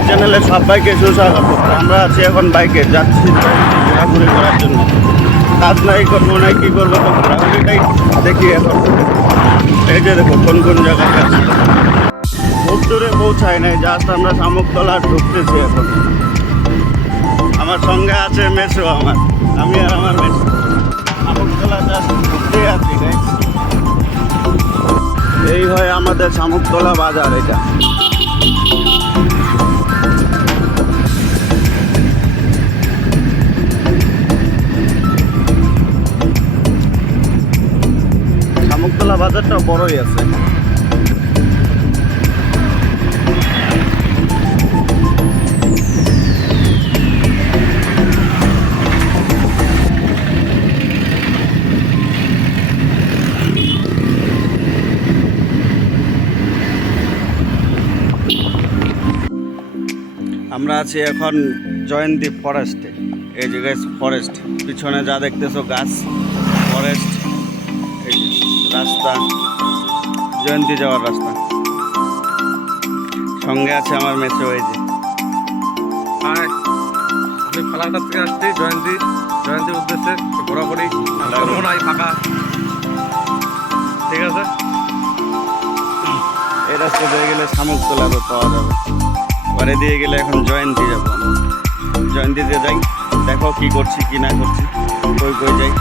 এই চ্যানেলে সবাইকে সুস্বাগত। আমরা আছি এখন বাইকে যাচ্ছি ঘোরাঘুরি করার জন্য। কাজ নাই, করবো নাই, কী করবো, তো ঘোরাঘুরিটাই দেখি এখন। এই যে দেখো কোন কোন জায়গায় আছে, খুব দূরে পৌঁছায় নাই, জাস্ট আমরা শামুকতলা ঢুকতেছি এখন। আমার সঙ্গে আছে মেসো, আমি আর আমার মেসো শামুকতলা জাস্ট ঢুকতেই আছি। এই হয় আমাদের শামুকতলা বাজার। এটা শামুকতলা বাজারটা বড়ই আছে। আমরা আছি এখন জয়ন্তী ফরেস্টে। এই যে গাছ ফরেস্ট, পিছনে যা দেখতেছো গাছ, ফরেস্ট। এই রাস্তা, জয়ন্তী যাওয়ার রাস্তা। সঙ্গে আছে আমার মেসো। এই যে আমি ফালাকাটা থেকে আসছি জয়ন্তীর উদ্দেশ্যে ঘোরাঘুরি মনে হয় ফাঁকা। ঠিক আছে, এই রাস্তা দিয়ে গেলে শামুকতলা পাওয়া যাবে। পরে দিয়ে গেলে এখন জয়ন্তী যাবো। জয়ন্তীতে যাই, দেখো কি করছি কি না করছি, কই কই যাই।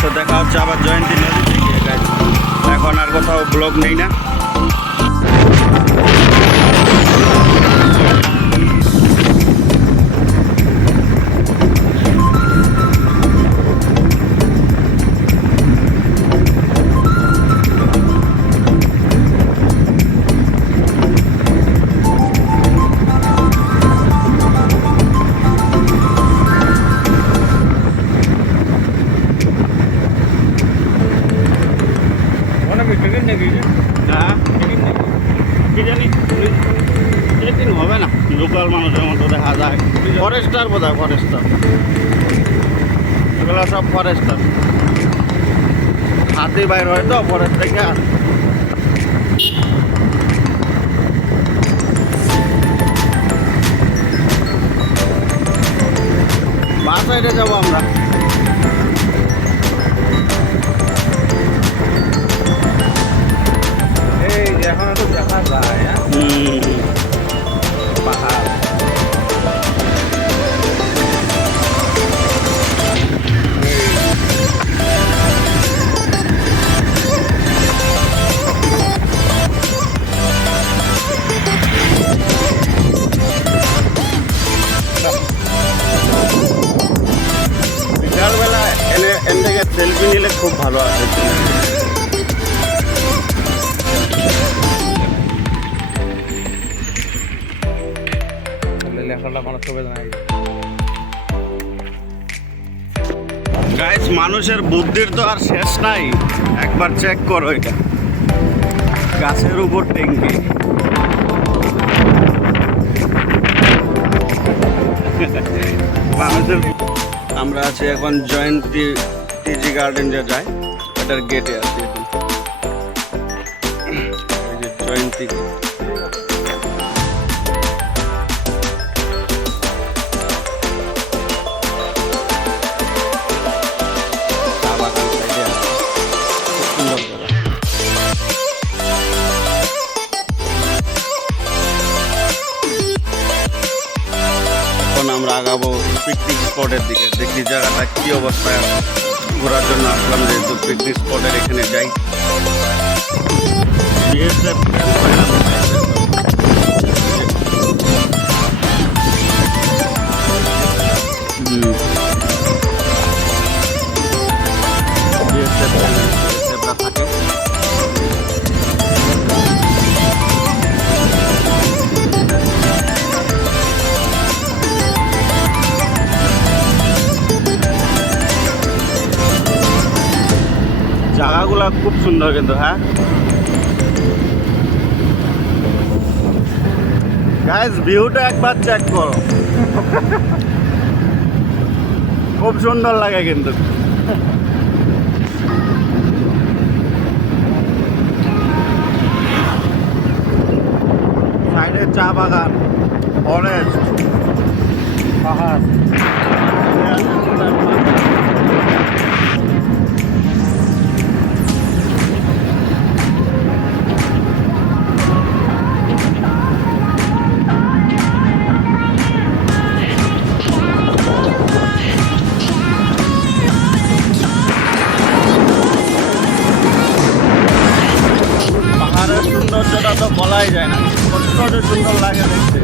তো দেখা হচ্ছে আবার জয়ন্তী নদীতে গিয়ে। এখন আর কোথাও ব্লগ নেই না। হবে না, লোকাল মানুষের মতো দেখা যায়। ফরেস্টার বোধ হয়, ফরেস্টার। এগুলো সব ফরেস্টার। হাতি বাইর হয় তো ফরেস্ট থেকে। আর বাস সাইডে যাবো আমরা। এই এখন তো দেখা যায় পাহাড়। বিকালবেলা এন থেকে সেলফি নিলে খুব ভালো আছে। লেখাটা মানুষ সবাই জানাই। গাইস, মানুষের বুদ্ধির তো আর শেষ নাই। একবার চেক করো, এটা গাছের উপর ট্যাঙ্কি। মানুষের। আমরা আছি এখন জয়ন্তী টিজি গার্ডেন যে যায়, এটার গেটে আছি এখন। এই যে জয়ন্তী। এখন আমরা আগাবো পিকনিক স্পটের দিকে। দেখি জায়গাটা কি অবস্থায় আছে। ঘোরার জন্য আসলাম, যেহেতু পিকনিক স্পটের এখানে যাই। BSF ক্যাম্প হয় না? BSF রা থাকে। জায়গাগুলা খুব সুন্দর কিন্তু। হ্যাঁ গাইস, ভিউটা একবার চেক করো, খুব সুন্দর লাগে কিন্তু। সাইডে চা বাগান, ফরেস্ট, পাহাড়। পাহাড়ের সৌন্দর্যটা তো বলাই যায় না, কত সুন্দর লাগে দেখতে।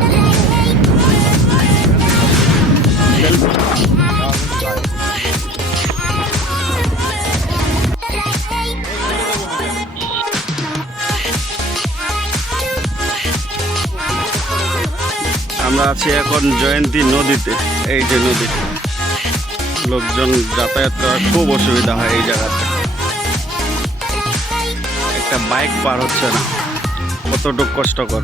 আমরা আছি এখন জয়ন্তী নদীতে। এই যে নদী, লোকজন যাতায়াত করার খুব অসুবিধা হয় এই জায়গাতে। একটা বাইক পার হচ্ছে না, কতটুক কষ্টকর।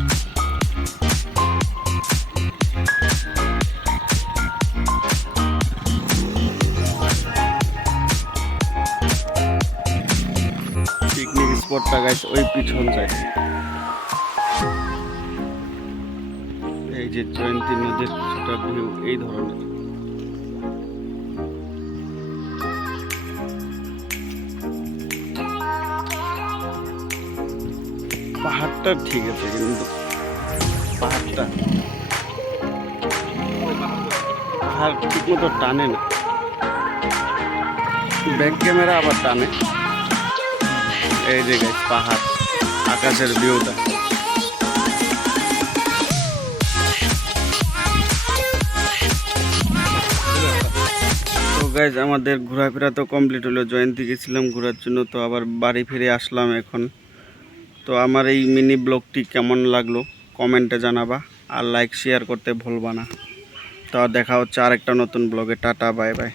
পিকনিক স্পটটা গাইছে ওই পিছন সাইড। এই যে জয়ন্তী নদীর কিছুটা ভিউ এই ধরনের। পাহাড়টা ঠিক আছে, কিন্তু পাহাড় ঠিক মতো টানে না, ব্যাক ক্যামেরা আবার টানে। এই যে গাইস পাহাড়, আকাশের ভিউটা। তো গাইস আমাদের ঘোরাফেরা তো কমপ্লিট হলো, জয়ন্তী গেছিলাম ঘোরার জন্য, তো আবার বাড়ি ফিরে আসলাম এখন। তো আমার এই মিনি ব্লগটি কেমন লাগলো কমেন্টে জানাবা, আর লাইক শেয়ার করতে ভুলবা না। তো দেখা হচ্ছে আরেকটা নতুন ব্লগে। Tata, bye bye.